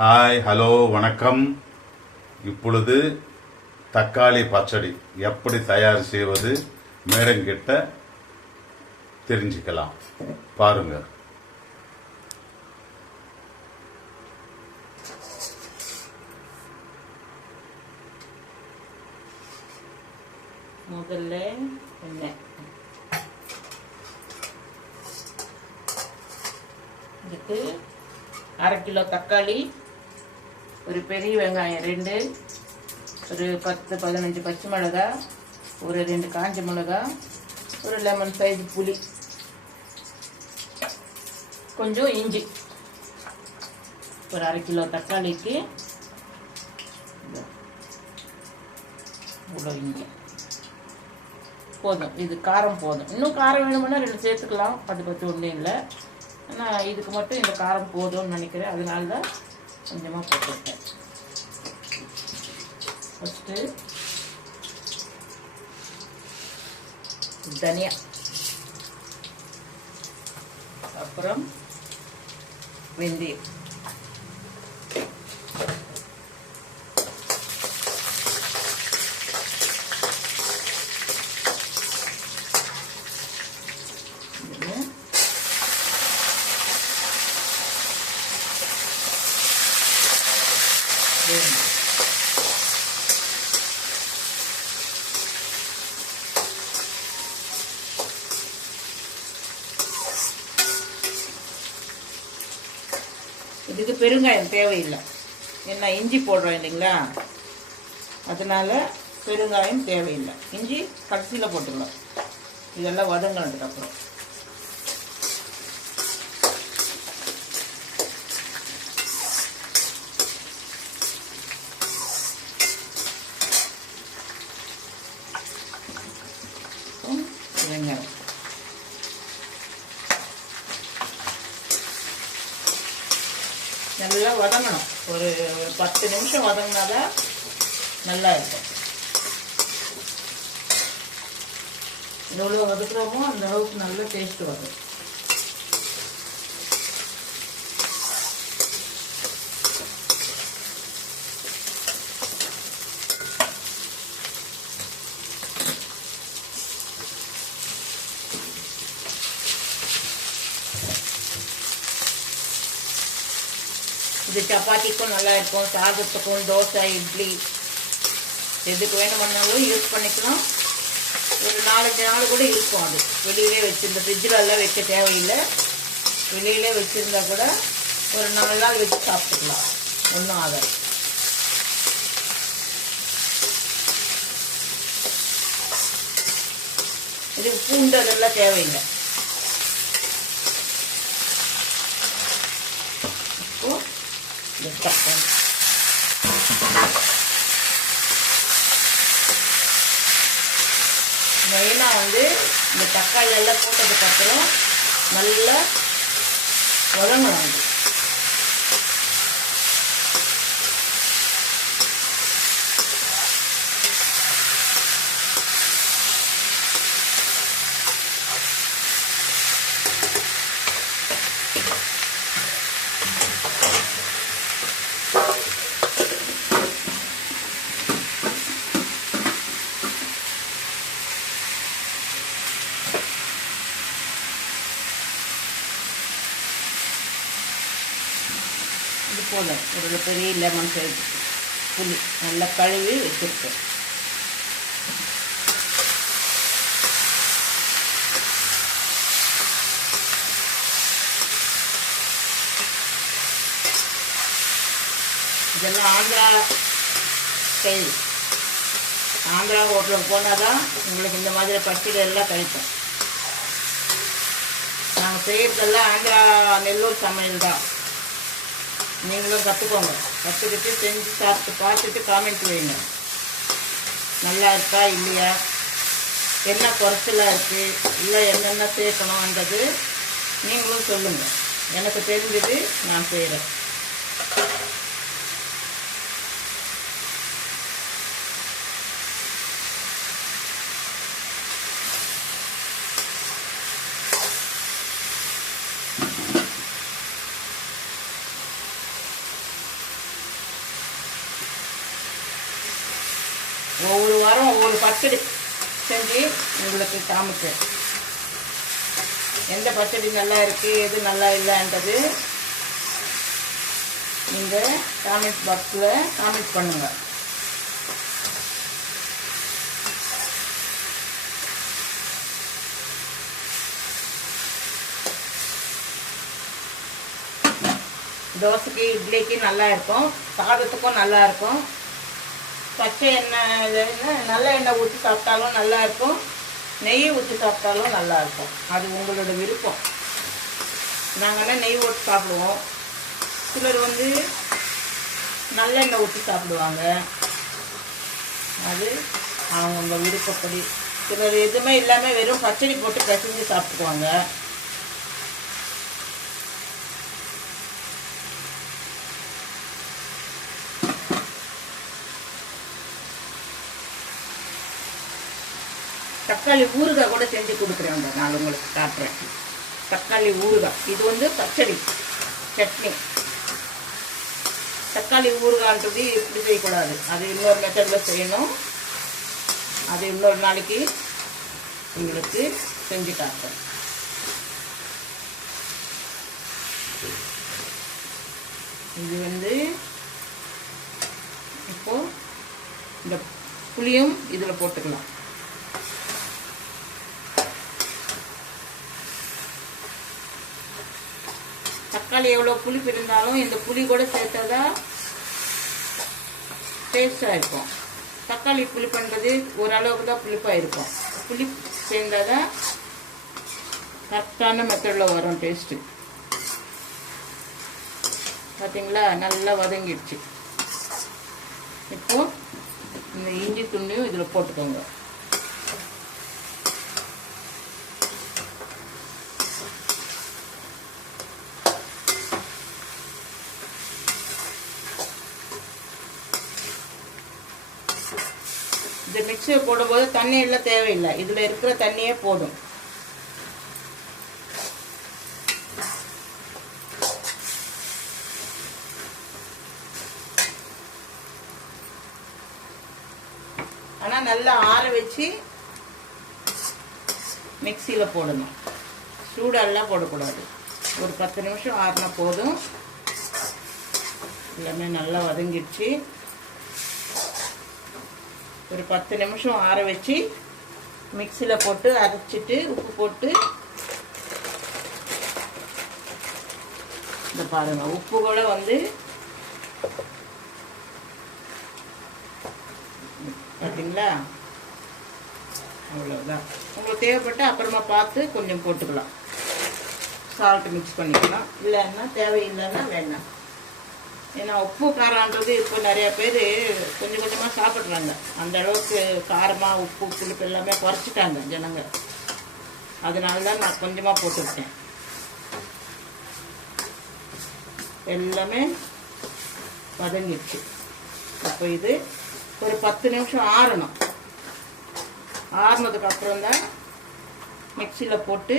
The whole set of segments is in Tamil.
ஹாய் ஹலோ வணக்கம். இப்பொழுது தக்காளி பச்சடி எப்படி தயார் செய்வது மேடங்கிட்ட தெரிஞ்சுக்கலாம். பாருங்க. முதல்ல எண்ணெய் இதுக்கு அரை கிலோ தக்காளி. ஒரு பெரிய வெங்காயம் ரெண்டு. ஒரு பத்து பதினஞ்சு பச்சை மிளகா ஒரு ரெண்டு காஞ்ச மிளகா ஒரு லெமன் சைஸ் புளி. கொஞ்சம் இஞ்சி. ஒரு அரை கிலோ தக்காளிக்கு இவ்வளோ இஞ்சி. போதும். இது காரம் போதும். இன்னும் காரம் வேணுமுன்னா ரெண்டு சேர்த்துக்கலாம். அது பற்றி ஒன்றும் இல்லை. ஆனால் இதுக்கு மட்டும் இந்த காரம் போதும்னு நினைக்கிறேன். அதனால தான் கொஞ்சமாக போட்டுருக்கேன். ஃபஸ்ட்டு தனியா. அப்புறம் வெந்தயம் இது வேணும். இதுக்கு பெருங்காயம் தேவையில்லை. என்ன இஞ்சி போடுறோம் இல்லைங்களா? அதனால் பெருங்காயம் தேவையில்லை. இஞ்சி கடைசியில் போட்டுக்கலாம். இதெல்லாம் வதங்கினதுக்கப்புறம் அப்புறம் அப்புறம் வெங்காயம் நல்லா வதங்கணும். ஒரு ஒரு பத்து நிமிஷம் வதங்கினாதான் நல்லா இருக்கும். எவ்வளோ வதக்குறோமோ அந்த அளவுக்கு நல்ல டேஸ்ட் வரும். இது சப்பாத்திக்கும் நல்லா இருக்கும் சாதத்துக்கும் தோசை இட்லி. எதுக்கு வேணுமானாலும் யூஸ் பண்ணிக்கலாம். ஒரு நாலஞ்சு நாள் கூட இருக்கும் அது. வெளியிலே வச்சுருந்த ஃப்ரிட்ஜில் எல்லாம் வைக்க தேவையில்லை. வெளியிலே வச்சுருந்தா கூட ஒரு நாலு நாள் வச்சு சாப்பிட்டுக்கலாம். ஒன்றும் ஆகாது. இதுக்கு பூண்டு அதெல்லாம் தேவையில்லை. இந்த மெயினாக வந்து இந்த தக்காளி எல்லாம் போட்டதுக்கப்புறம் நல்லா வதங்கணும். வந்து இது போதும். ஒரு பெரிய லெமன் சைஸ் புளி நல்லா கழுவி வச்சுருக்கேன் இதெல்லாம் ஆந்திரா ஸ்டைல் ஆந்திரா ஹோட்டலுக்கு போனால் தான் உங்களுக்கு இந்த மாதிரி பட்டியல் எல்லாம் கிடைக்கும். நாங்கள் செய்கிறதெல்லாம் ஆந்திரா நெல்லூர் சமையல் தான். நீங்களும் கற்றுக்கோங்க கற்றுக்கிட்டு செஞ்சு சாப்பிட்டு பார்த்துட்டு காமெண்ட் வைங்க. நல்லா இருக்கா இல்லையா? என்ன குறைச்சலாக இருக்குது இல்லை என்னென்ன சேர்க்கணும்ன்றது நீங்களும் சொல்லுங்கள் எனக்கு தெரிஞ்சது நான் செய்கிறேன் ஒரு பச்சடி. செஞ்சு உங்களுக்கு காமிப்பேன். எந்த பச்சடி நல்லா இருக்குது எது நல்லா இல்லைன்றது நீங்கள் காமெண்ட் பாக்ஸில் காமெண்ட் பண்ணுங்கள் தோசைக்கு இட்லிக்கு நல்லா இருக்கும். சாதத்துக்கும் நல்லா இருக்கும். பச்சை எண்ணெய் இதுன்னு நல்ல எண்ணெய் ஊற்றி சாப்பிட்டாலும் நல்லா இருக்கும். நெய் ஊற்றி சாப்பிட்டாலும் நல்லா இருக்கும். அது உங்களோட விருப்பம். நாங்கள்லாம் நெய் ஊற்றி சாப்பிடுவோம். சிலர் வந்து நல்லெண்ணெய் ஊற்றி சாப்பிடுவாங்க. அது அவங்கவுங்க விருப்பப்படி. சிலர் எதுவுமே இல்லாமல் வெறும் பச்சடி போட்டு பிசைஞ்சு சாப்பிட்டுக்குவாங்க. தக்காளி ஊறுகாய் கூட செஞ்சு கொடுக்குறேன் அந்த நான் உங்களுக்கு காட்டுறேன். தக்காளி ஊறுகாய். இது வந்து பச்சடி சட்னி. தக்காளி ஊறுகான்றது இப்படி செய்யக்கூடாது. அது இன்னொரு மெத்தடில் செய்யணும். அது இன்னொரு நாளைக்கு உங்களுக்கு செஞ்சு காட்டுறேன். இது வந்து இப்போ இந்த புளியும் இதில் போட்டுக்கலாம். தக்காளி எவ்வளோ புளிப்பு இருந்தாலும் இந்த புளி கூட சேர்த்தா டேஸ்டாக இருக்கும். தக்காளி புளிப்புன்றது ஓரளவுக்கு தான் புளிப்பாக இருக்கும். புளி சேர்ந்தால் தான் கரெக்டான மெத்தடில் வரும் டேஸ்ட்டு பார்த்தீங்களா நல்லா வதங்கிடுச்சு. இப்போது இந்த இஞ்சி துண்டையும் இதில் போட்டுக்கோங்க இந்த மிக்சியை போடும்போது தண்ணி எல்லாம் தேவையில்லை. இதில் இருக்கிற தண்ணியே போதும். ஆனால் நல்லா ஆற வச்சு மிக்சியில் போடணும். சூடெல்லாம் போடக்கூடாது. ஒரு பத்து நிமிஷம் ஆறினா போதும். எல்லாமே நல்லா வதங்கிடுச்சு. ஒரு பத்து நிமிஷம் ஆற வச்சு மிக்சியில் போட்டு அரைச்சிட்டு உப்பு போட்டு இந்த பாருங்க உப்பு கூட வந்து பார்த்தீங்களா அவ்வளோதான் உங்களுக்கு தேவைப்பட்டு அப்புறமா பார்த்து கொஞ்சம் போட்டுக்கலாம். சால்ட் மிக்ஸ் பண்ணிக்கலாம். இல்லைன்னா தேவையில்லைன்னா வேண்டாம். ஏன்னா உப்பு காரம்ன்றது இப்போ நிறைய பேர் கொஞ்சம் கொஞ்சமாக சாப்பிட்றாங்க. அந்த அளவுக்கு காரமாக உப்பு புளிப்பு எல்லாமே குறைச்சிட்டாங்க ஜனங்க. அதனால தான் நான் கொஞ்சமாக போட்டுவிட்டேன் எல்லாமே வதங்கிடுச்சு. அப்போ இது ஒரு பத்து நிமிஷம் ஆறணும். ஆறுனதுக்கு அப்புறம் தான் மிக்சியில் போட்டு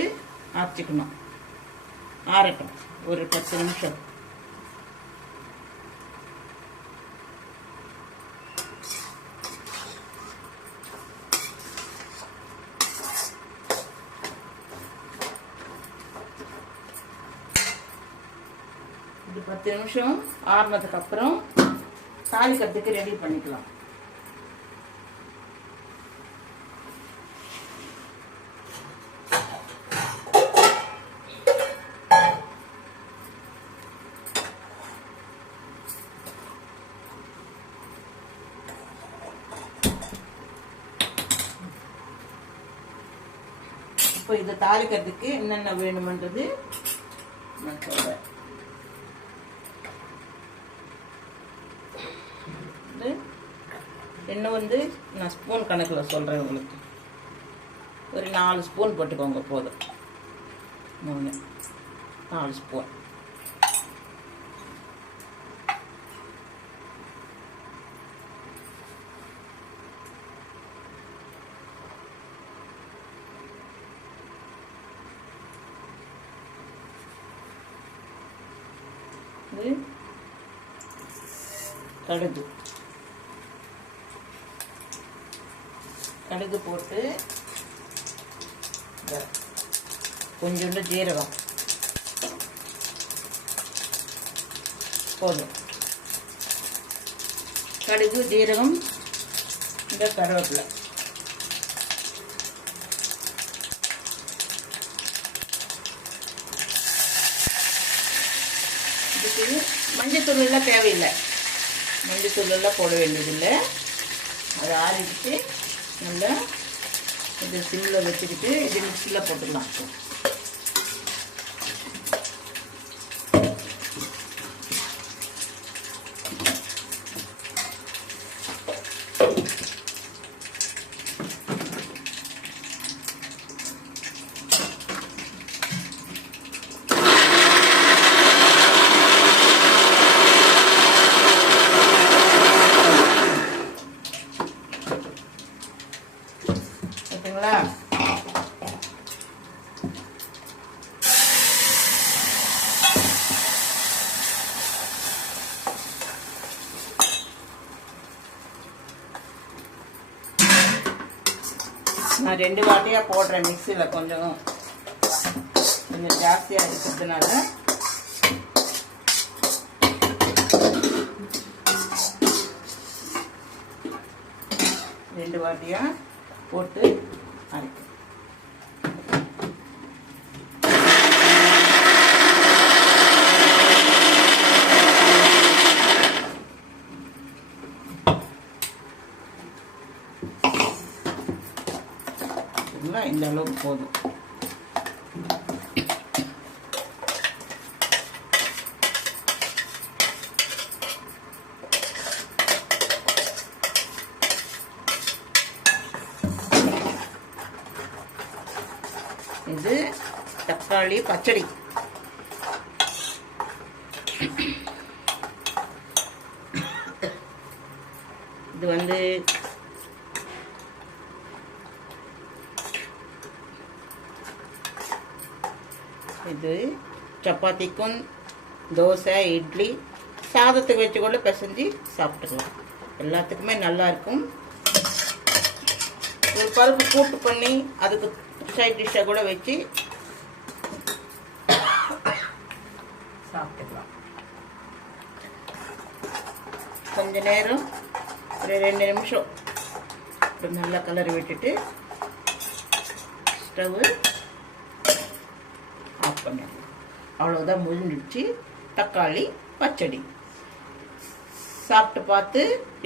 அரைச்சிக்கணும் ஆறட்டும். ஒரு பத்து நிமிஷம். பத்து நிமிஷம் ஆறுனதுக்கு அப்புறம் தாளிக்கிறதுக்கு ரெடி பண்ணிக்கலாம். இப்போ இதை தாளிக்கிறதுக்கு என்னென்ன வேணுமன்றது நான் சொல்கிறேன் வந்து எண்ணெய் வந்து நான் ஸ்பூன் கணக்கில் சொல்கிறேன் உங்களுக்கு. ஒரு நாலு ஸ்பூன் போட்டுக்கோங்க போதும். மூணு நாலு ஸ்பூன் இது கடுகு கடுகு போட்டு கொஞ்சோண்டு ஜீரகம். போதும். கடுகு ஜீரகம் இந்த கருவேப்பிலை. இதுக்கு மஞ்சத்தூள் எல்லாம் தேவையில்லை. மஞ்சத்தூள் எல்லாம் போட வேண்டியதில்லை. அதை ஆறிக்கிட்டு நல்லா இது சிம்மில் வச்சுக்கிட்டு இது மிக்சியில் போட்டுடலாம் ஓகேங்களா நான் ரெண்டு வாட்டியாக போடுறேன் மிக்சியில் கொஞ்சம் கொஞ்சம் ஜாஸ்தியாக இருக்கிறதுனால ரெண்டு வாட்டியாக போட்டு அரைக்கும் சரிங்களா? இந்த அளவுக்கு போதும் இது தக்காளி பச்சடி இது வந்து இது சப்பாத்திக்கும் தோசை இட்லி சாதத்துக்கு வச்சு கூட பிசைஞ்சு சாப்பிட்டுக்கலாம். எல்லாத்துக்குமே நல்லா இருக்கும் ஒரு பருப்பு கூட்டு பண்ணி அதுக்கு சைட் டிஷ்ஷாக கூட வச்சு சாப்பிட்டுக்கலாம். கொஞ்ச நேரம் ஒரு ரெண்டு நிமிஷம். நல்லா கலர் விட்டுட்டு ஸ்டவ்வு ஆஃப் அவ்வளோதான் முடிஞ்சிடுச்சு. தக்காளி பச்சடி. சாப்பிட்டு பார்த்து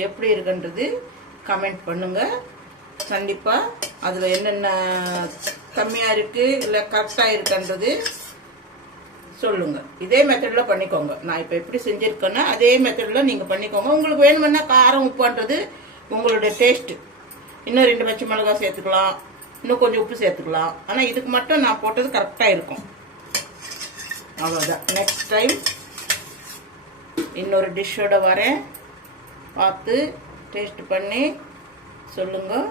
எப்படி இருக்குன்றது கமெண்ட் பண்ணுங்க. கண்டிப்பாக அதில் என்னென்ன கம்மியாக இருக்குது இல்லை கரெக்டாக இருக்குன்றது சொல்லுங்க. இதே மெத்தடில் பண்ணிக்கோங்க. நான் இப்போ எப்படி செஞ்சுருக்கேன்னா அதே மெத்தடில் நீங்கள் பண்ணிக்கோங்க. உங்களுக்கு வேணுமென்னா காரம் உப்புன்றது உங்களுடைய டேஸ்ட்டு இன்னும் ரெண்டு பச்சை மிளகாய் சேர்த்துக்கலாம். இன்னும் கொஞ்சம் உப்பு சேர்த்துக்கலாம். ஆனால் இதுக்கு மட்டும் நான் போட்டது கரெக்டாக இருக்கும். அவ்வளோதான் நெக்ஸ்ட் டைம் இன்னொரு டிஷ்ஷோட வரேன். பார்த்து டேஸ்ட் பண்ணி சொல்லுங்கள்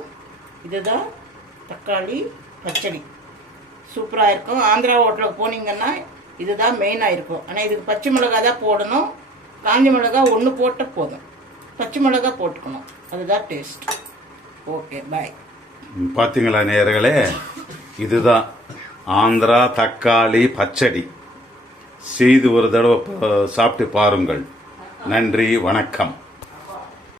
இதுதான் தக்காளி பச்சடி. சூப்பராக இருக்கும். ஆந்திரா ஹோட்டலுக்கு போனீங்கன்னா இதுதான் மெயினாக இருக்கும். ஆனால் இதுக்கு பச்சை மிளகா தான் போடணும். காஞ்சி மிளகா ஒன்று போட்டால் போதும். பச்சை மிளகா போட்டுக்கணும். அதுதான் டேஸ்ட் ஓகே பாய் பார்த்தீங்களா நேர்களே இதுதான் ஆந்திரா தக்காளி பச்சடி. செய்து ஒரு தடவை சாப்பிட்டு பாருங்கள். நன்றி வணக்கம்.